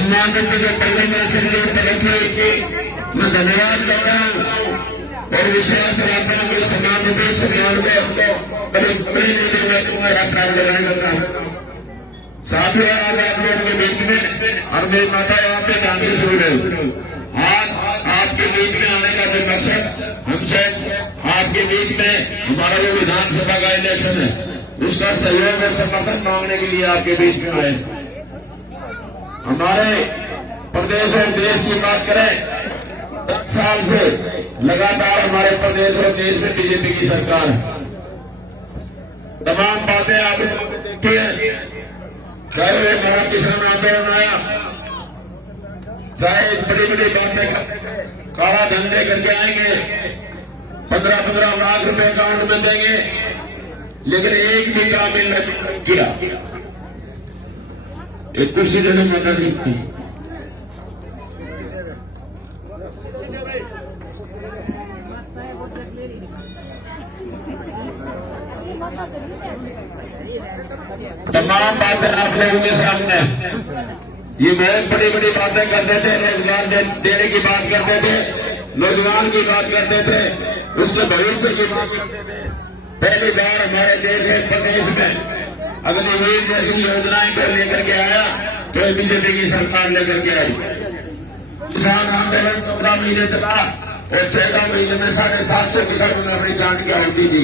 सम्मानित जो पहले में से रखे मैं धन्यवाद कर रहा हूँ और विशेष यात्रा के सम्मानित सम्मान में बड़े बड़े यात्रा लगाएगा। साथ ही आज आप लोगों के बीच में और मेरी माता यहाँ पे गांधी सुन रहे आज आपके बीच में आने का जो मकसद हमसे आपके बीच में हमारा जो विधानसभा का इलेक्शन है उसका सहयोग और समर्थन मांगने के लिए आपके बीच में आए। हमारे प्रदेश और देश की बात करें 10 साल से लगातार हमारे प्रदेश और देश में बीजेपी की सरकार है। तमाम बातें आपने देखी है, चाहे वे बड़ा किसान आंदोलन आया, चाहे बड़ी बड़ी बातें काला धंधे करके आएंगे, 15-15 लाख रुपए अकाउंट में देंगे, लेकिन एक भी काम नहीं किया। एक कुर्सी देने मदद नहीं की। तमाम बातें आप लोगों के सामने ये बहुत बड़ी बड़ी बातें करते थे, रोजगार देने की बात करते थे, नौजवान की बात करते थे, उसके भविष्य की बात करते थे। पहली बार हमारे देश के प्रदेश में अग्निवीर जैसी योजनाएं को लेकर के आया तो बीजेपी की सरकार लेकर के आई। किसान आंदोलन 14 महीने चला और 14 महीने में 750 किसानों ने अपनी जान की आहुति दी।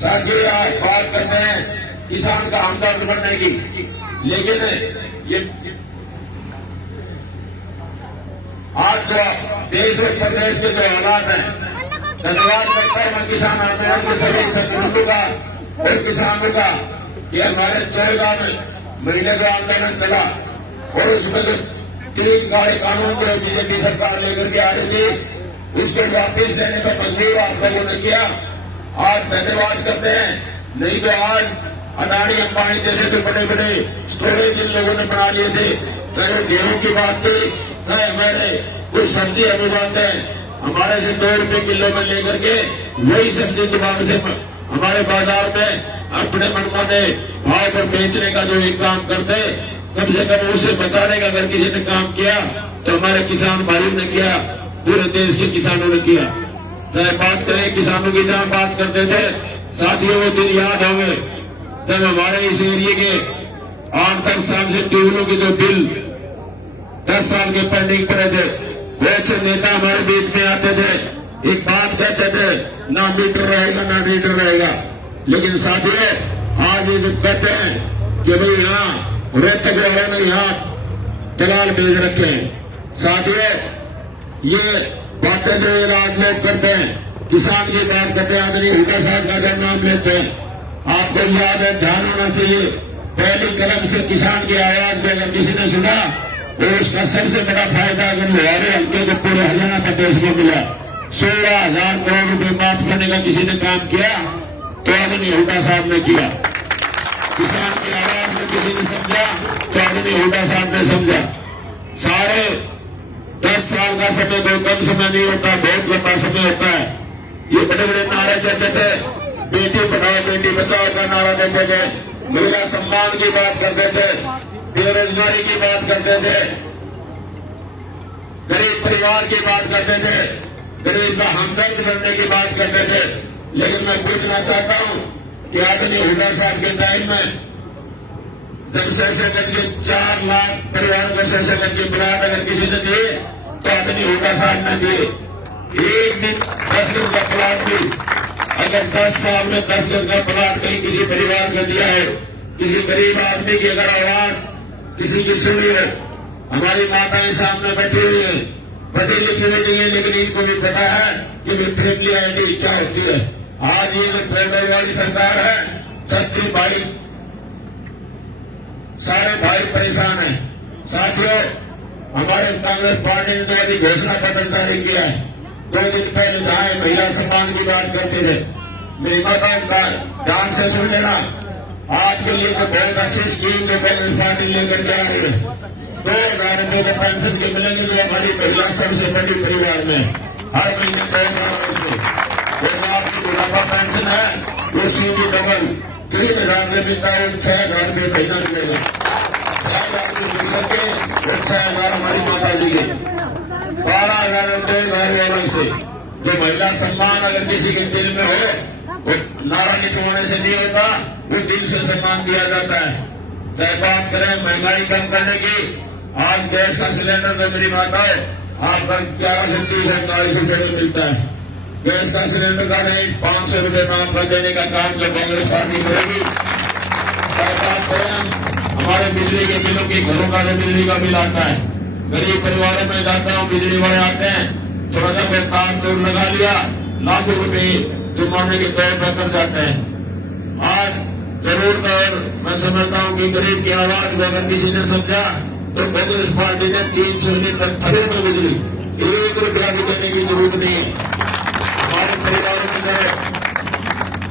साथ ही आज बात करते हैं किसान का हमदर्द बनने की, लेकिन ये आज जो देश और प्रदेश के जो हालात हैं, धन्यवाद करता हूं मैं किसान आंदोलन के सभी संगठनों का और किसानों का कि हमारे 14 महीने का आंदोलन चला और उसमें जो 3 काले कानून जो बीजेपी सरकार लेकर के आ रही थी उसको वापिस लेने का मंजूर आप लोगों ने किया। आज धन्यवाद करते हैं, नहीं तो आज अडानी अंबानी जैसे तो बड़े बड़े स्टोरेज इन लोगों ने बना लिए थे, चाहे गेहूं की बात थी, चाहे हमारे कुछ सब्जी अभी बात है, हमारे से 2 रुपए किलो में लेकर के वही सब्जी दुकान से हमारे बाजार में अपने मनमाने भाव पर बेचने का जो एक काम करते, कम से कम उससे बचाने का अगर किसी ने काम किया तो हमारे किसान भाइयों ने किया, पूरे देश के किसानों ने किया। चाहे बात करें किसानों की, जहां बात करते थे साथियों वो दिन याद होंगे जब हमारे इस एरिए के 8-10 साल से ट्यूबवेलों के जो बिल 10 साल के पेंडिंग पड़े थे, बहुत से नेता हमारे बीच में आते थे, एक बात कहते थे ना मीटर रहेगा ना मीटर रहेगा, लेकिन साथियों आज ये जब कहते हैं कि भाई यहाँ रोहतक वालों ने यहाँ दलाल भेज रखे हैं, साथियों ये बातें जो आज लोग करते हैं, किसान की बात करते हैं, आदरणीय हुड्डा साहब का जब नाम लेते हैं, आपको याद है, ध्यान होना चाहिए, पहली कलम से किसान की आवाज को अगर किसी ने सुना तो उसका सबसे बड़ा फायदा अगर लोहारे हल्के को पूरे हरियाणा प्रदेश में मिला। 16,000 करोड़ रुपए माफ करने का किसी ने काम किया तो आदरणीय हुड्डा साहब ने किया। किसान की आवाज में किसी ने समझा तो आदरणीय हुड्डा साहब ने समझा। सारे 10 साल का समय कोई कम समय नहीं होता, बहुत लंबा समय होता है। ये बड़े बड़े नारे देते थे, बेटी पढ़ाओ बेटी बचाओ का नारा देते थे, महिला सम्मान की बात करते थे, बेरोजगारी की बात करते थे, गरीब परिवार की बात करते थे, गरीब का हमदर्द बनने की बात करते थे। लेकिन मैं पूछना चाहता हूं कि आदरणीय हुड्डा साहब के टाइम में जब से के 4 लाख परिवारों को से के प्लाट अगर किसी ने दिए तो आदरणीय हुड्डा साहब ने दिए। एक दिन 10 गज का प्लाट भी अगर 10 साल में 10 गज का प्लाट कहीं किसी परिवार को दिया है, किसी गरीब आदमी की अगर आवाज किसी की सुनी हो, हमारी माताएं सामने बैठी हुई है, पढ़ी लिखी हुई नहीं है, लेकिन इनको भी पता है कि फैमिली आईडी क्या होती है। आज ये जो ट्रेडर वाली सरकार है, छत्री भाई सारे भाई परेशान हैं। साथियों हमारे कांग्रेस पार्टी ने तो अभी घोषणा पत्र जारी किया है। 2 दिन पहले जहां महिला सम्मान की बात करते थे, मेरी माताओं का ध्यान से सुन लेना, आज के लिए तो बहुत अच्छी स्कीम जो कांग्रेस पार्टी लेकर के आ रही है। 2,000 रुपये के पेंशन के मिलेंगे जो हमारी महिला सबसे बड़ी परिवार में हर महीने 2,000 से आपकी बुढ़ापा पेंशन है उससे भी डबल 3,000 से मिलता है, 6,000 रुपये महीना मिलेगा। 6,000 मिल सके 6 से। जो महिला सम्मान अगर किसी के दिल में हो, वो नारा निचवाने से नहीं होता, वो दिल से सम्मान दिया जाता है। चाहे बात करें महंगाई कम करने की, आज गैस का सिलेंडर में मेरी माताओं आपका 11 से 30 से 40 रुपए में मिलता है। गैस का सिलेंडर का रेट 500 रुपए माफ कर देने का काम जो कांग्रेस पार्टी करेगी। बात करें हमारे बिजली के बिलों की, घरों का जो बिजली का बिल आता है, गरीब परिवारों में जाता हूँ, बिजली वाले आते हैं, थोड़ा सा कोई तार तोड़ लगा लिया, लाखों रुपए जुर्माने के तौर पर कर जाते हैं। आज जरूर कर मैं समझता हूँ कि गरीब की आवाज को अगर किसी ने समझा तो कांग्रेस पार्टी ने 300 यूनिट तक फ्री में बिजली 1 रुपया भी देने की जरूरत नहीं है। हमारे परिवारों में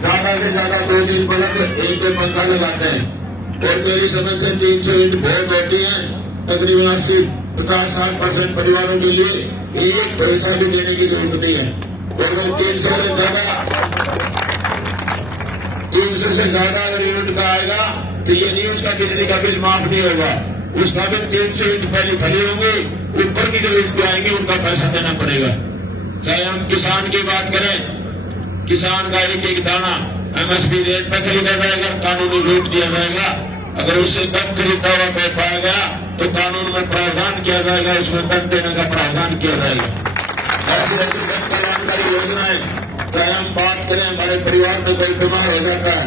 ज्यादा से ज्यादा 2 दिन बल्ब एक पंखा लगाते हैं, और मेरी समझ से 300 यूनिट बहुत होती है। तकरीबन 80-50-60% परिवारों के लिए एक पैसा भी देने की जरूरत नहीं है। और अगर 300 से ज्यादा अगर यूनिट का आएगा तो ये नहीं उसका बिजली का बिल माफ नहीं होगा, उसका बिल 300 यूनिट पहले खड़ी होंगे, ऊपर की जो यूनिट आएंगे उनका पैसा देना पड़ेगा। चाहे हम किसान की बात करें, किसान का एक दाना MSP रेट पर खरीदा जाएगा, कानूनी रूप दिया जाएगा। अगर उससे कम खरीदा हुआ कोई पाया गया तो कानून में प्रावधान किया जाएगा, उसमें दंड देने का प्रावधान किया जाएगा। ऐसी ऐसी जन कल्याणकारी योजनाएं, चाहे हम बात करें हमारे परिवार में कोई बीमार हो जाता है,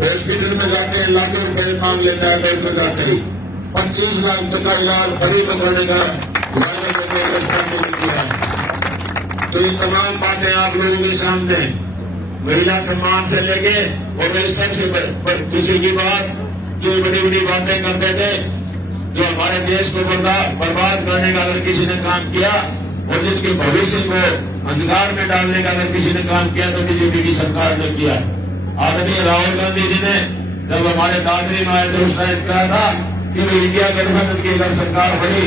हॉस्पिटल में जाते हैं, लाखों रुपए मांग लेता है, बेड में जाते ही 25 लाख तक का इलाज फ्री में करने का व्यवस्था किया है। तो ये तमाम बातें आप लोगों के सामने, महिला सम्मान से लेके और मेरी सबसे खुशी की बात, जो बड़ी बड़ी बातें करते थे, जो हमारे देश को बर्बाद करने का अगर किसी ने काम किया और जिनके भविष्य को अंधकार में डालने का अगर किसी ने काम किया तो बीजेपी की सरकार ने किया। आदरणीय राहुल गांधी जी ने जब हमारे दादरी में आए तो उस टाइम कहा था कि वो इंडिया गठबंधन की अगर सरकार बनी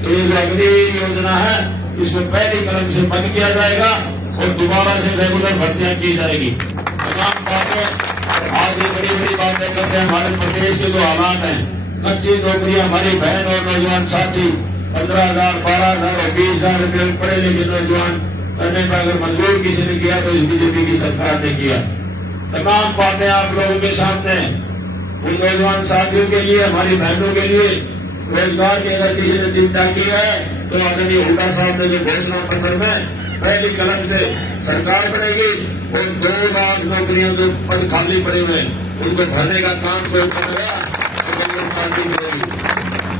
तो ये जो अग्नि योजना है इसमें पहली कदम से बंद किया जाएगा और दोबारा से रेगुलर भर्तियां की जाएगी। तमाम बातें आज ये बड़ी बड़ी बातें करते हैं। हमारे प्रदेश के जो हालात हैं, कच्ची नौकरियां हमारी बहन और नौजवान साथी 15,000, 12,000 और 20,000 रुपये पढ़े लिखे नौजवान करने का अगर मंजूर किसी ने किया तो इस बीजेपी की सरकार ने किया। तमाम बातें आप लोगों के सामने, उन नौजवान साथियों के लिए, हमारी बहनों के लिए रोजगार की अगर किसी ने चिंता की है तो आदरणीय हुड्डा साहब ने जो घोषणा पत्र में पहली कलम से सरकार बनेगी और 2 लाख नौकरियों जो पद खाली पड़े हुए उनको भरने का काम कोई करेगा तो कांग्रेस पार्टी करेगी।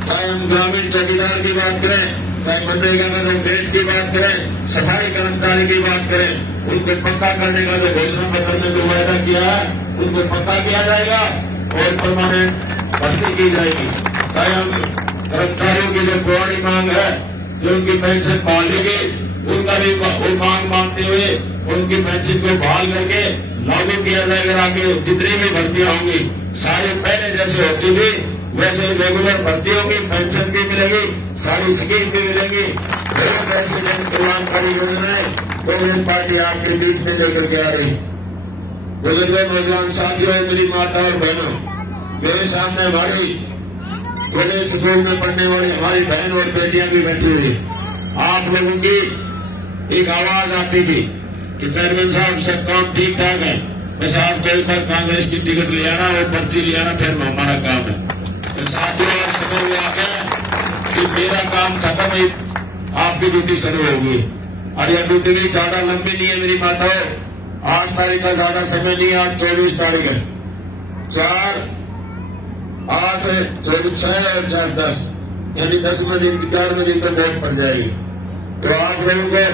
चाहे हम ग्रामीण चौकीदार की बात करें, चाहे मनरेगा में बेट की बात करें, सफाई कर्मचारी की बात करें, उनको पक्का करने का जो घोषणा पत्र में जो वायदा किया है उनको पक्का किया जाएगा और परमानेंट भर्ती की जाएगी। चाहे हम कर्मचारियों की जो पुरानी मांग है, जो उनकी पेंशन बहाली, उनका भी वो मांग मानते हुए उनकी पेंशन को बहाल करके लागू किया जाएगा। आगे जितनी भी भर्तियां होंगी सारी पहले जैसे होती थी वैसे रेगुलर भर्ती होगी, पेंशन भी मिलेगी, सारी स्कीम भी मिलेगी। बहुत ऐसी जन कल्याणकारी योजनाएं कांग्रेस पार्टी आपके बीच में लेकर के आ रही। बुजुर्गों, नौजवान साथियों, मेरी माता और बहनों, मेरे सामने हमारी कॉलेज स्कूल में पढ़ने वाली हमारी बहन और बेटियां भी बैठी हुई। आप लोगों की एक आवाज आती थी कि चेयरमैन साहब सब काम ठीक ठाक है, बस आपको एक बार कांग्रेस की टिकट ले आना और पर्ची ले आना, फिर हमारा काम है। तो साथियों आज समय में आ गया कि मेरा काम खत्म है, आपकी ड्यूटी शुरू होगी। और यह ड्यूटी भी ज्यादा लंबी नहीं है मेरी माताओं, 8 तारीख का ज्यादा समय नहीं है, आज 24 तारीख है। 4, 8, 24, 6 और 4, 10 यानी 10वें दिन 11वें दिन तो वोट पड़ जाएगी। तो आप लोगों को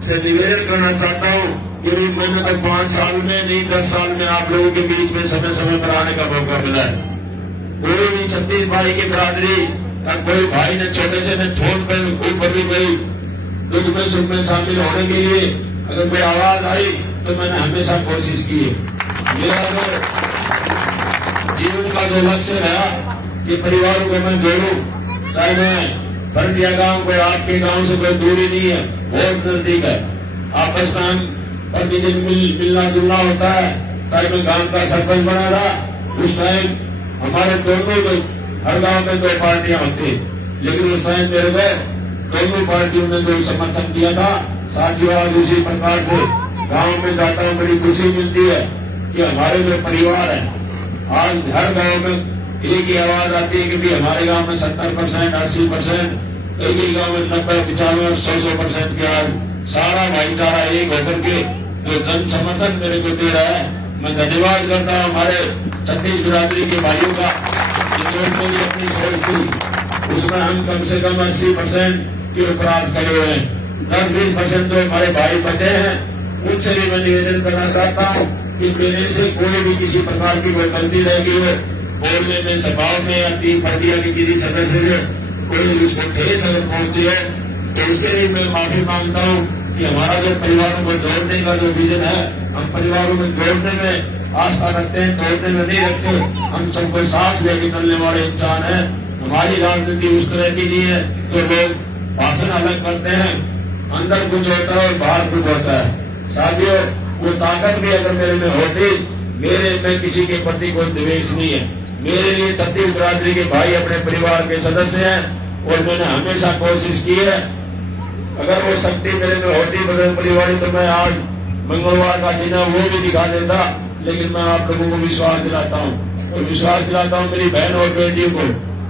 से निवेदन करना चाहता हूँ कि मैंने तो 5 साल में नहीं 10 साल में आप लोगों के बीच में समय समय पर आने का मौका मिला है। कोई भी 36 भाई की बरादरी का कोई भाई ने छोटे से ने छोड़ कर ऊपर भी गई दुख में सुख में शामिल होने के लिए अगर कोई आवाज आई तो मैंने हमेशा कोशिश की है। मेरा तो जीवन का जो लक्ष्य रहा कि परिवारों को मैं जोड़ूं, चाहे मैं भरटिया गांव कोई आपके गांव से कोई दूरी नहीं है, बहुत नजदीक है, आपस में हम प्रतिदिन मिलना जुलना होता है। चाहे मैं गांव का सरपंच बना रहा, उस टाइम हमारे दोनों हर गांव में 2 पार्टियां होती, लेकिन उस टाइम मेरे को दोनों पार्टियों ने जो समर्थन किया था, साथियों आज उसी प्रकार से गांव में जाता हूं, बड़ी खुशी मिलती है कि हमारे जो परिवार है, आज हर गांव में एक ही आवाज आती है कि भी हमारे गांव में 70%, 80%, एक ही गांव में 90, 95, 100% के आज सारा भाईचारा एक होकर के जो जन समर्थन मेरे को दे रहा है, मैं धन्यवाद करता हूँ हमारे छत्तीस बिरादरी के भाइयों का, जिन्होंने भी अपनी सोच थी उसमें हम कम से कम 80% के ऊपर आज खड़े हुए हैं। 10-20% जो हमारे भाई बचे हैं, उनसे भी मैं निवेदन करना चाहता हूँ कि मेरे से कोई भी किसी प्रकार की कोई गलती रह गई हो, बोलने में, सभाओं में या तीन पार्टियां के किसी सदस्य से कोई उसको ठेस अगर पहुंची है तो उससे भी मैं माफी मांगता हूं कि हमारा जो परिवारों को जोड़ने का जो विजन है, हम परिवारों में जोड़ने में आस्था रखते हैं, तोड़ने में नहीं रखते। हम सबको साथ लेके चलने वाले इंसान हैं। हमारी राजनीति उस तरह की नहीं है तो लोग भाषण अलग करते हैं, अंदर कुछ होता है और बाहर कुछ होता है। साथियों, वो ताकत भी अगर मेरे में होती, मेरे में किसी के प्रति कोई द्वेष नहीं है। मेरे लिए छत्तीस बिरादरी के भाई अपने परिवार के सदस्य हैं और मैंने हमेशा कोशिश की है, अगर वो शक्ति मेरे में होती बगैर परिवार तो मैं आज मंगलवार का दिन है वो भी दिखा देता। लेकिन मैं आप लोगों को विश्वास दिलाता हूँ और विश्वास दिलाता हूँ मेरी बहन और बेटियों को,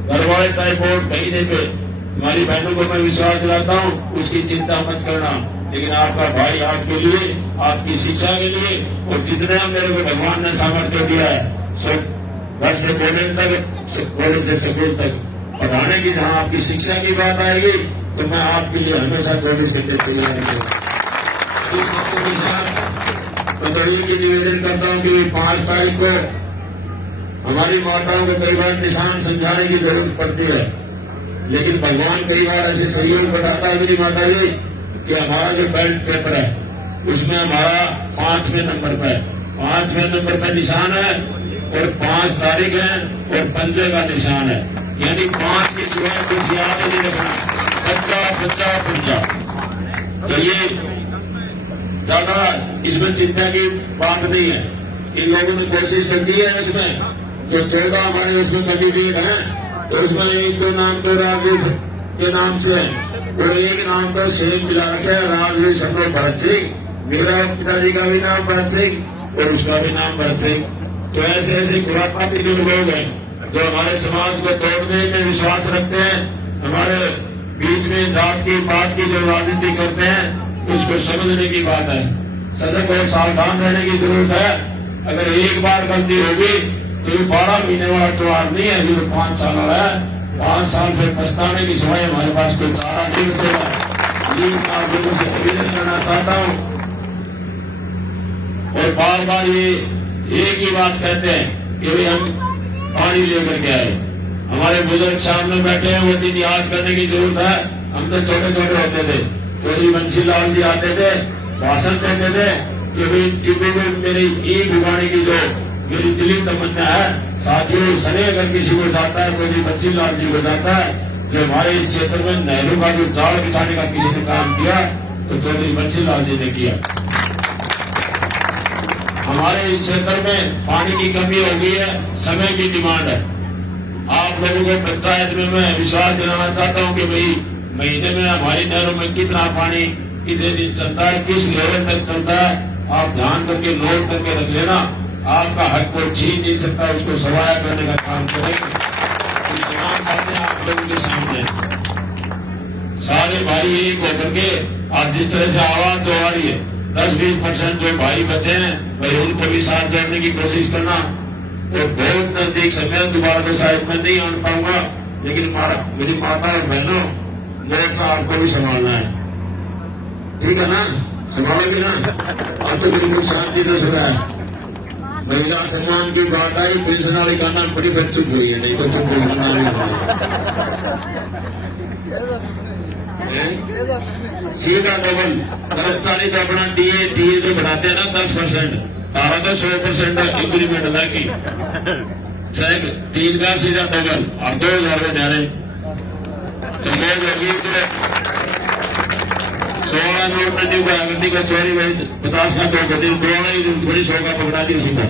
घर वाले चाहे वोट कहीं दे पे, हमारी बहनों को मैं विश्वास दिलाता हूँ, उसकी चिंता मत करना। लेकिन आपका भाई आपके लिए, आपकी शिक्षा के लिए और जितना मेरे को भगवान ने सामर्थ्य दिया है, घर से कॉलेज तक, कॉलेज से स्कूल तक पढ़ाने की, जहाँ आपकी शिक्षा की बात आएगी तो मैं आपके लिए हमेशा 24 घंटे तैयार हूँ। इस सबके के साथ मैं तो ये निवेदन करता हूँ कि 5 तारीख को हमारी माताओं को कई बार निशान समझाने की जरूरत पड़ती है, लेकिन भगवान कई बार ऐसे सहयोग बताता है मेरी माता जी कि हमारा जो बैलेट पेपर है उसमें हमारा 5वें नंबर पर है, 5वें नंबर पर निशान है और 5 तारीख है और 5 का निशान है, यानी 5 की सिवाय कुछ याद नहीं रखना, 50। तो ये ज्यादा इसमें चिंता की बात नहीं है। इन लोगों ने कोशिश तो की है, इसमें जो 14 हमारे उसमें कैंडिडेट हैं तो उसमें एक दो नाम तो राजवीर के नाम से और एक नाम तो शेख मिला रखे है, राजवीर शंकर भरत सिंह, मेरा पिताजी का भी नाम भरत सिंह और उसका भी नाम भरत सिंह। तो ऐसे ऐसे खुरापाती जो लोग हैं जो हमारे समाज को तोड़ने में विश्वास रखते हैं, हमारे बीच में जात की बात की जो राजनीति करते हैं, उसको समझने की बात है। सजग और सावधान रहने की जरूरत है। अगर एक बार गलती होगी तो ये 12 महीने वाला त्योहार नहीं है, जो 5 साल वाला है। 5 साल फिर पछताने की सिवाय हमारे पास कोई चारा नहीं बचेगा। ये आप लोगों से निवेदन करना चाहता हूँ और बार बार ये एक ही बात कहते हैं कि भाई हम पानी लेकर के आए। हमारे बुजुर्ग सामने बैठे हैं, वो दिन याद करने की जरूरत है। हम तो छोटे छोटे होते थे, चोरी बंसी लाल जी आते थे, भाषण देते थे कि भाई टीवी में मेरी ईख उगाने की जो मेरी दिली तमन्ना है, साथियों सने अगर किसी को जाता है, चोरी बंसी लाल जी को जाता है, जो हमारे इस क्षेत्र में नहरों का जो जाल बिछाने का किसी ने काम किया तो चोरी बंसी लाल जी ने किया। हमारे इस क्षेत्र में पानी की कमी हो गई है, समय की डिमांड है। आप लोगों को पंचायत में मैं विश्वास दिलाना चाहता हूं कि भाई महीने में हमारी नहरों में कितना पानी कितने दिन चलता है, किस लेवल तक चलता है, आप ध्यान करके नोट करके रख लेना। आपका हक को छीन नहीं सकता, उसको सवाया करने का काम करेंगे। आप लोगों के सामने सारे भाई एक होकर के आज जिस तरह से आवाज जो आ रही है, 10-20% जो भाई बचे हैं भाई उनको भी साथ जोड़ने की कोशिश करना। तो बहुत नजदीक समय दोबारा तो शायद मैं नहीं आन पाऊंगा, लेकिन मेरी माता और बहनों मोर्चा आपको भी संभालना है, ठीक है ना? संभालोगे ना? अब तो बिल्कुल शांति से सुना है। महिला सम्मान की बात आई, पेंशन वाली का नाम बड़ी फिर चुप हुई है, नहीं तो चुप होना नहीं। सीधा डबल कर्मचारी का अपना डीए जो बढ़ाते हैं ना 10%, तारा तो 100% इंक्रीमेंट लगी, 3 का सीधा डबल और 2000 में जा रहे। तो लोग अभी 16 नोट में नहीं आगंदी का चोरी में 50 का 2 गति थोड़ी 100 का पकड़ा दी उसी को।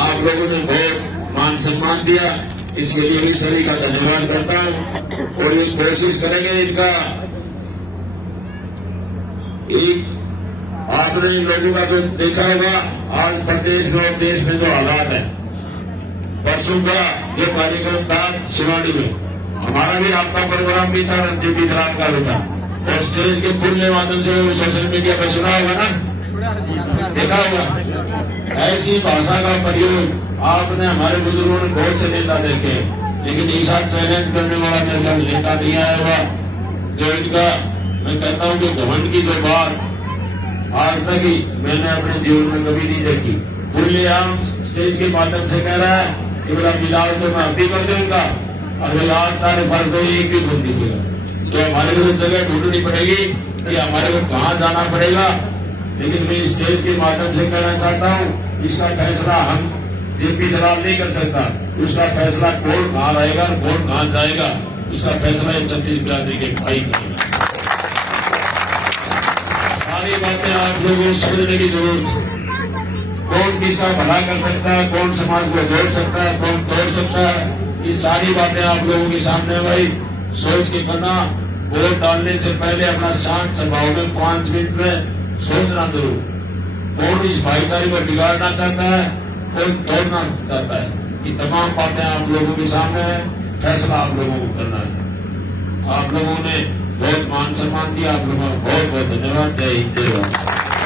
आप लोगों ने बहुत मान सम्मान दिया इसके लिए भी सभी का धन्यवाद करता हूं और ये कोशिश करेंगे इनका एक आपने इन लोगों का जो देखा होगा आज प्रदेश में और देश में जो हालात है, परसों का जो कार्यक्रम था शिवाड़ी में, हमारा भी आपका प्रोग्राम भी था, रणजीत रात का भी था और स्टेज के खुलने माध्यम से सोशल मीडिया पर सुना होगा ना, देखा होगा। ऐसी भाषा का प्रयोग आपने हमारे बुजुर्गों ने बहुत से नेता देखे, लेकिन ऐसा चैलेंज करने वाला मेरे ख्याल नेता नहीं आया हुआ जो इनका, मैं कहता हूं कि घमंड की जो बात आज तक ही मैंने अपने जीवन में कभी नहीं देखी। खुलेआम स्टेज के माध्यम से कह रहा है कि बोला बिलाल तो मैं अभी कर दूंगा और बोला आज सारे फर्ज हो एक भी बोल दीजिएगा, तो हमारे को जगह ढूंढनी पड़ेगी कि हमारे को कहाँ जाना पड़ेगा। लेकिन मैं स्टेज के माध्यम से कहना चाहता हूँ इसका फैसला हम जेपी दलाल नहीं कर सकता, उसका फैसला कोर्ट कहाँ रहेगा और कोर्ट कहाँ जाएगा, उसका फैसला छत्तीस बिरादरी के भाई करेगा। सारी बातें आप लोगों को समझने की जरूरत है। कौन किसका भला कर सकता है, कौन समाज को जोड़ सकता है, कौन तोड़ सकता है, ये सारी बातें आप लोगों के सामने भाई सोच के करना। वोट डालने से पहले अपना शांत स्वभाव में 5 मिनट में सोचना जरूर, कौन इस भाईचारे को बिगाड़ना चाहता है, कौन तोड़ना चाहता है। ये तमाम बातें आप लोगों के सामने है, फैसला आप लोगों को करना है। आप लोगों ने बहुत मान सम्मान दिया, आप लोगों का बहुत बहुत धन्यवाद। जय हिंद, जय भारत।